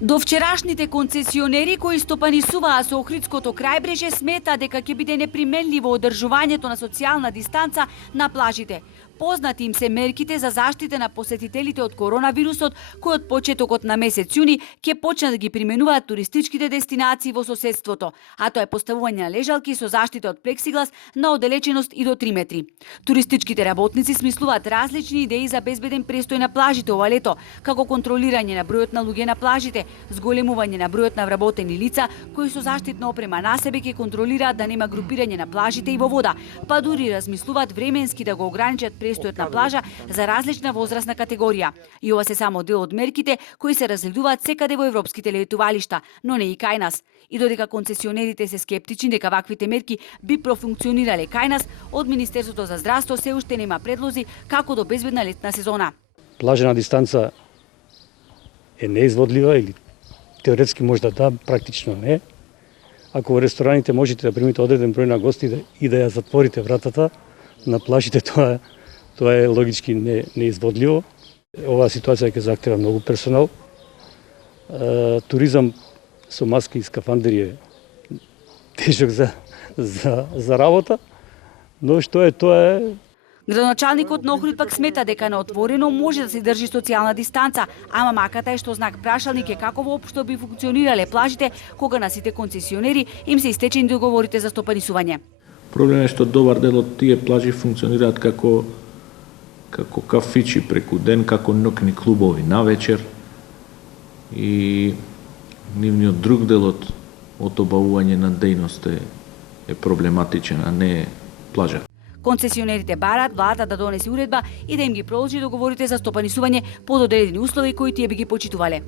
До вчерашните концесионери кои стопанисуваа со Охридското крајбрежје смета дека ќе биде неприменливо одржувањето на социјална дистанца на плажите. Познати им се мерките за заштита на посетителите од коронавирусот, кои од почетокот на месец јуни ќе почнат да ги применуваат туристичките дестинации во соседството, а тоа е поставување на лежалки со заштита од плексиглас на оддалеченост и до 3 метри. Туристичките работници смислуваат различни идеи за безбеден престој на плажите ова лето, како контролирање на бројот на луѓе на плажите, зголемување на бројот на вработени лица кои со заштитна опрема на себе ќе контролираат да нема групирање на плажите и во вода, па дури размислуваат временски да го ограничат престојот на плажа за различна возрастна категорија. И ова се само дел од мерките кои се разгледуваат секаде во европските летувалишта, но не и кај нас. И додека концесионерите се скептични дека ваквите мерки би профункционирале кај нас, од Министерството за здравство се уште нема предлози како до безбедна летна сезона. Плажна дистанца е неизводлива или теоретски може да, практично не. Ако во рестораните можете да примите одреден број на гости и да ја затворите вратата, на плажите тоа е логички неизводливо. Оваа ситуација ќе захтева многу персонал. Туризам со маски и скафандери е тежок за работа, но што е тоа е. Градоначалникот на Охрид пак смета дека на отворено може да се држи социјална дистанца, ама маката е што знак прашалник е како воопшто би функционирале плажите кога на сите концесионери им се истечени договорите за стопанисување. Проблем е што добар дел од тие плажи функционираат како кафичи преку ден, како ноќни клубови навечер и нивниот друг дел од обавување на дејност е проблематичен, а не плажа. Концесионерите бараат владата да донесе уредба и да им ги продолжи договорите за стопанисување под одредени услови кои тие би ги почитувале.